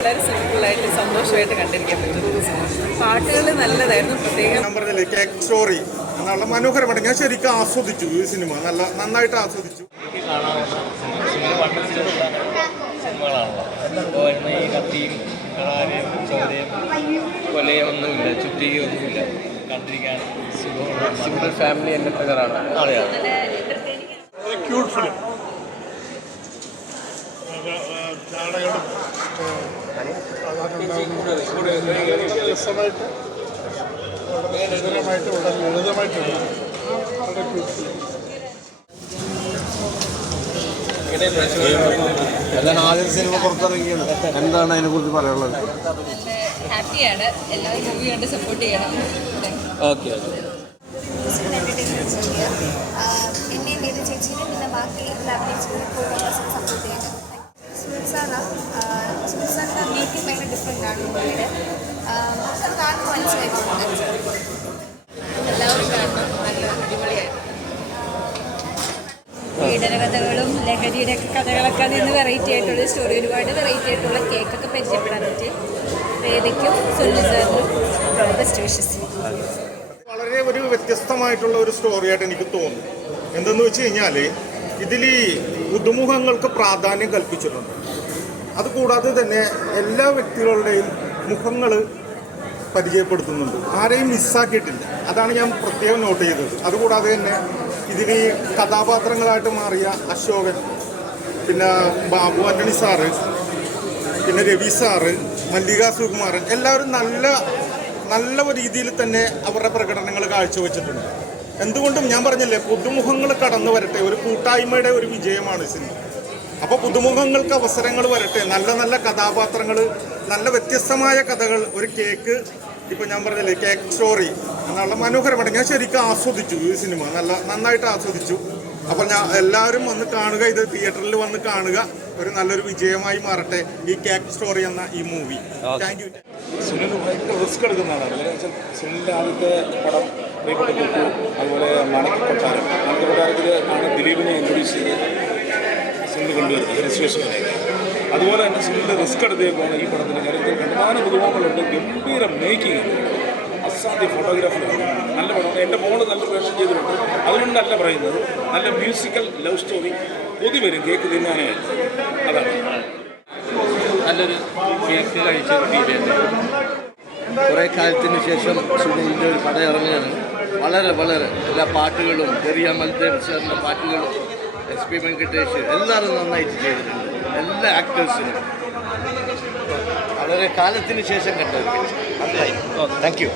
വളരെ സിമ്പിളായിട്ട് സന്തോഷമായിട്ട് കണ്ടിരിക്കാൻ പറ്റും പാട്ടുകൾ നല്ലതായിരുന്നു. പ്രത്യേകം ഞാൻ പറഞ്ഞില്ലേ കേക്ക് സ്റ്റോറി എന്നുള്ള മനോഹരമായിട്ട് ഞാൻ ശരിക്കും ആസ്വദിച്ചു ഈ സിനിമ നല്ല നന്നായിട്ട് ആസ്വദിച്ചു. ഈ കത്തിയും കളാരയും ചോരയും കൊലയും ഒന്നുമില്ല ചുറ്റിയും ഒന്നുമില്ല. കണ്ടിരിക്കാൻ സുഖമുള്ള സിമ്പിൾ ഫാമിലി എന്റർടൈനറാണ് അതെ ക്യൂട്ട് ഫിലിം രസമായിട്ട് വളരെ രസകരമായിട്ട് വളരെ ലളിതമായിട്ടുണ്ട് അതാണ് ആദ്യ സിനിമ പുറത്തിറങ്ങിയത് എന്താണ് അതിനെ കുറിച്ച് പറയാനുള്ളത്? ഹാപ്പിയാണ്. എല്ലാവരും മൂവി കണ്ട് സപ്പോർട്ട് ചെയ്യണം. ഓക്കെ. ഓക്കെ മ്യൂസിക്കൽ എന്റർടൈൻമെന്റ് ചെയ്യുക എന്നെ എന്റെ ചേച്ചീനെ പിന്നെ ബാക്കി ലാബിലേക്ക് പ്രോഗ്രാംസിനെ സപ്പോർട്ട് ചെയ്യുക സുനിൽ സാറാ സുനിൽ സാറിന്റെ മേക്കിംഗ് ഭയങ്കര ഡിഫറെന്റ് ആണ് മൂവിയുടെ അത് കാണുമ്പോൾ മനസ്സിലായിട്ടുണ്ട് എല്ലാവരും കാണണം നല്ല അടിപൊളിയായിരുന്നു പീഡനകഥകളും ലഹരിയുടെ കഥകളൊക്കെ നിന്ന് വെറൈറ്റി ആയിട്ടുള്ള സ്റ്റോറി ഒരുപാട് വെറൈറ്റി ആയിട്ടുള്ള കേക്കൊക്കെ പരിചയപ്പെടാൻ പറ്റി. വേദിക്കും സുനിൽ സാറിനും ബെസ്റ്റ് വിഷസ് വളരെ ഒരു വ്യത്യസ്തമായിട്ടുള്ള ഒരു സ്റ്റോറിയായിട്ട് എനിക്ക് തോന്നുന്നു. എന്തെന്ന് വെച്ച് കഴിഞ്ഞാൽ ഇതിൽ ഈ പ്രാധാന്യം കൽപ്പിച്ചിട്ടുണ്ട്. അതുകൂടാതെ തന്നെ എല്ലാ വ്യക്തികളുടെയും മുഖങ്ങൾ പരിചയപ്പെടുത്തുന്നുണ്ട്. ആരെയും മിസ്സാക്കിയിട്ടില്ല. അതാണ് ഞാൻ പ്രത്യേകം നോട്ട് ചെയ്തത്. അതുകൂടാതെ തന്നെ ഇതിൽ ഈ കഥാപാത്രങ്ങളായിട്ട് മാറിയ അശോകൻ പിന്നെ ബാബു ആന്റണി സാറ് പിന്നെ രവി സാറ് മല്ലിക സുകുമാരൻ എല്ലാവരും നല്ല നല്ല രീതിയിൽ തന്നെ അവരുടെ പ്രകടനങ്ങൾ കാഴ്ചവെച്ചിട്ടുണ്ട്. എന്തുകൊണ്ടും ഞാൻ പറഞ്ഞില്ലേ പുതുമുഖങ്ങൾ കടന്നു വരട്ടെ. ഒരു കൂട്ടായ്മയുടെ ഒരു വിജയമാണ് സിനിമ. അപ്പോൾ പുതുമുഖങ്ങൾക്ക് അവസരങ്ങൾ വരട്ടെ. നല്ല നല്ല കഥാപാത്രങ്ങൾ നല്ല വ്യത്യസ്തമായ കഥകൾ. ഒരു കേക്ക് ഇപ്പം ഞാൻ പറഞ്ഞില്ലേ കേക്ക് സ്റ്റോറി. എന്നുള്ള മനോഹരമായിട്ട് ഞാൻ ശരിക്കും ആസ്വദിച്ചു ഈ സിനിമ. നല്ല നന്നായിട്ട് ആസ്വദിച്ചു. അപ്പോൾ ഞാൻ എല്ലാവരും വന്ന് കാണുക ഇത് തിയേറ്ററിൽ വന്ന് കാണുക. ഒരു നല്ലൊരു വിജയമായി മാറട്ടെ ഈ കേക്ക് സ്റ്റോറി എന്ന ഈ മൂവി. താങ്ക് യു സുനിൽ ഭയങ്കര റിസ്ക് എടുക്കുന്നതാണ്. എന്ന് വെച്ചാൽ സുനിലിന്റെ ആദ്യത്തെ പടം അതുപോലെ ആണ് ദിലീപിനെ ഇൻട്രൊഡ്യൂസ് ചെയ്ത് സുനിൽ കൊണ്ടുവരുന്നത്. രജിസ്ട്രേഷനിലേക്ക് അതുപോലെ തന്നെ സുനിലിന്റെ റിസ്ക് എടുത്തേക്കാണ് ഈ പടത്തിന്റെ കാര്യത്തിൽ കണ്ടമാന പുതുമുഖങ്ങളുണ്ട് ഗംഭീര മേക്കിംഗ് അസാധ്യ ഫോട്ടോഗ്രാഫിയാണ് നല്ല പടം. എന്റെ മോൾ നല്ല വേഷം ചെയ്തിട്ടുണ്ട്. അതുകൊണ്ടല്ല പറയുന്നത്. നല്ല മ്യൂസിക്കൽ ലവ് സ്റ്റോറി കൊതി വരും. കേക്ക് തിന്നാനേ അതാണ് നല്ലൊരു കേക്ക് കഴിച്ച കുറേ കാലത്തിന് ശേഷം സുനിലിന്റെ ഒരു പടം ഇറങ്ങുകയാണ്. വളരെ വളരെ എല്ലാ പാട്ടുകളും ചെറിയ മൽദേവ് സാറിന്റെ പാട്ടുകളും എസ് പി വെങ്കടേഷ് എല്ലാവരും നന്നായിട്ട് ചെയ്തിട്ടുണ്ട്. എല്ലാ ആക്ടേഴ്സിനും വളരെ കാലത്തിന് ശേഷം കണ്ടത് താങ്ക് യു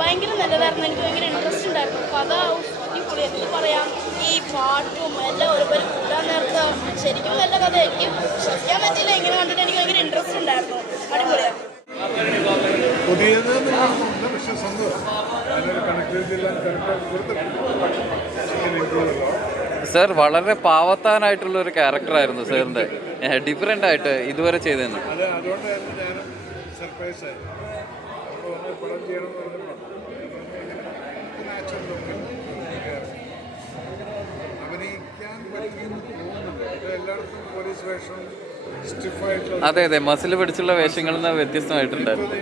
ഭയങ്കര നല്ലതായിരുന്നു. എനിക്ക് ഭയങ്കര ഇൻട്രസ്റ്റ് ഉണ്ടായിരുന്നു. കഥ ഇപ്പോൾ എന്ത് പറയാം. ഈ പാട്ടും എല്ലാം ഒരുപോലെ കൂട്ടാൻ നേരത്ത് ശരിക്കും നല്ല കഥയായിരിക്കും. ശ്രദ്ധിക്കാൻ പറ്റില്ല എങ്ങനെ കണ്ടിട്ട് എനിക്ക് ഭയങ്കര ഇൻട്രസ്റ്റ് ഉണ്ടായിരുന്നു. അടിപൊളിയാണ് പുതിയത് പക്ഷെ സന്തോഷം കണക്ട് കണക്ടിവിറ്റി എല്ലാം കറക്റ്റായിട്ട് കൊടുത്തിട്ടുണ്ട് ഇമ്പ്രൂവ് ചെയ്തോ സർ വളരെ പാവത്താനായിട്ടുള്ള ഒരു ക്യാരക്ടറായിരുന്നു സാറിന്റെ. ഡിഫറെന്റ് ആയിട്ട് ഇതുവരെ ചെയ്തതെന്ന്. അത് അതെ അതെ മസിൽ പിടിച്ചുള്ള വേഷങ്ങളിൽ നിന്ന് വ്യത്യസ്തമായിട്ടുണ്ടായിരുന്നു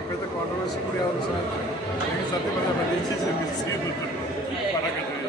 ഇപ്പോഴത്തെ കോൺട്രവേഴ്സി കൂടി സത്യം പറഞ്ഞാൽ മല്ലിക ചേച്ചി മിസ് ചെയ്യുന്നുണ്ട് പടം കണ്ടു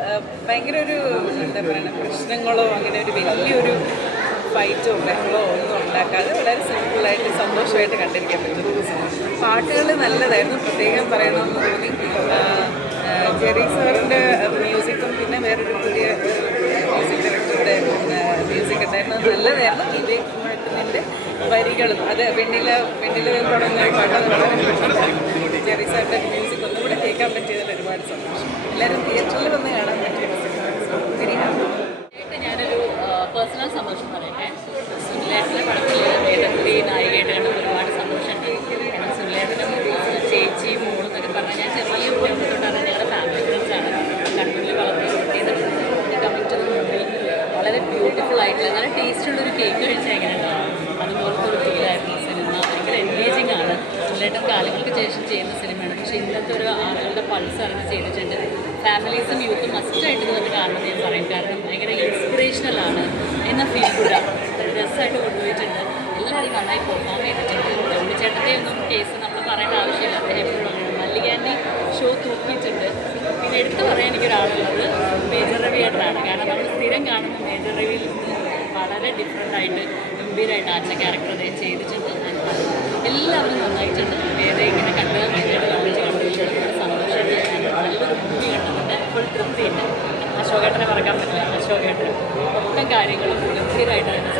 ഭയങ്കര ഒരു എന്താ പറയുക പ്രശ്നങ്ങളോ അങ്ങനെ ഒരു വലിയൊരു ഫൈറ്റോ ബഹളോ ഒന്നും ഉണ്ടാക്കാതെ വളരെ സിമ്പിളായിട്ട് സന്തോഷമായിട്ട് കണ്ടിരിക്കാൻ പറ്റും പാട്ടുകൾ നല്ലതായിരുന്നു. പ്രത്യേകം പറയണമെന്ന് തോന്നി. ജെറി സാറിന്റെ മ്യൂസിക്കും പിന്നെ വേറൊരു പുതിയ മ്യൂസിക് ഡയറക്ടറുടെ മ്യൂസിക് ഉണ്ടായിരുന്നു. നല്ലതായിരുന്നു. വിവേക് വരികളും അത് വെണ്ണില വെണ്ണില തുടങ്ങിയ ഒരു പാട്ട് അത് വളരെ ജെറി സാറിന്റെ മ്യൂസിക് ഒന്നും കൂടെ കേൾക്കാൻ പറ്റിയതിൽ ഒരുപാട് സന്തോഷം. എല്ലാവരും തിയേറ്ററിൽ വന്ന് കാണാൻ പറ്റിയ സിനിമ വെരി ഹാപ്പി ഞാനൊരു പേഴ്സണൽ കളർഫുൾ ആയിട്ടുള്ള നല്ല ടേസ്റ്റുള്ള ഒരു കേക്ക് കഴിച്ചാൽ എങ്ങനെ ഉണ്ടാവും അതുപോലത്തെ ഒരു ഫീലായിരുന്നു സിനിമ ഭയങ്കര എൻഗേജിങ് ആണ് എല്ലായിട്ടും ശേഷം ചെയ്യുന്ന സിനിമയാണ് പക്ഷേ ഇന്നത്തെ ഒരു ആളുകളുടെ പൾസ് അറിഞ്ഞ് ചെയ്തിട്ടുണ്ട്. ഫാമിലീസും യൂത്തും മസ്റ്റായിട്ട് ഇത് വന്ന് കാണണം ഞാൻ പറയും. കാരണം ഭയങ്കര ഇൻസ്പിറേഷണൽ ആണ് എന്ന ഫീൽ കൂടെ രസമായിട്ട് കൊണ്ടുപോയിട്ടുണ്ട്. എല്ലാവരും നന്നായി പെർഫോം ചെയ്തിട്ടുണ്ട്. ഉണ്ണിച്ചേട്ടന്റെ ഒന്നും കേസ് നമ്മൾ പറയേണ്ട ആവശ്യമില്ല. അദ്ദേഹം എപ്പോഴും മല്ലികാന്റെ ഷോ തൂക്കിയിട്ടുണ്ട്. പിന്നെ എടുത്തു പറയാൻ എനിക്കൊരാളുള്ളത് മേജർ രവിയേട്ടനാണ് കാരണം നമ്മൾ സ്ഥിരം കാണുന്ന മേജർ രവിയിൽ വളരെ ഡിഫറെന്റ് ആയിട്ട് ഗംഭീരമായിട്ട് ആറ്റിന്റെ ക്യാരക്ടർ അദ്ദേഹം ചെയ്തിട്ടുണ്ട്. എല്ലാവരും നന്നായിട്ടുണ്ട്. വേറെ ഇങ്ങനെ കണ്ട് കണ്ടിട്ടുണ്ട് വളരെ സന്തോഷമായിട്ട് നല്ലൊരു മൂവി കണ്ടിട്ടുണ്ട് ഫുൾ തൃപ്തിയുണ്ട് അശോകേട്ടനെ മറക്കാൻ പറ്റില്ല. അശോകേട്ടൻ. മൊത്തം കാര്യങ്ങളും അതിനെ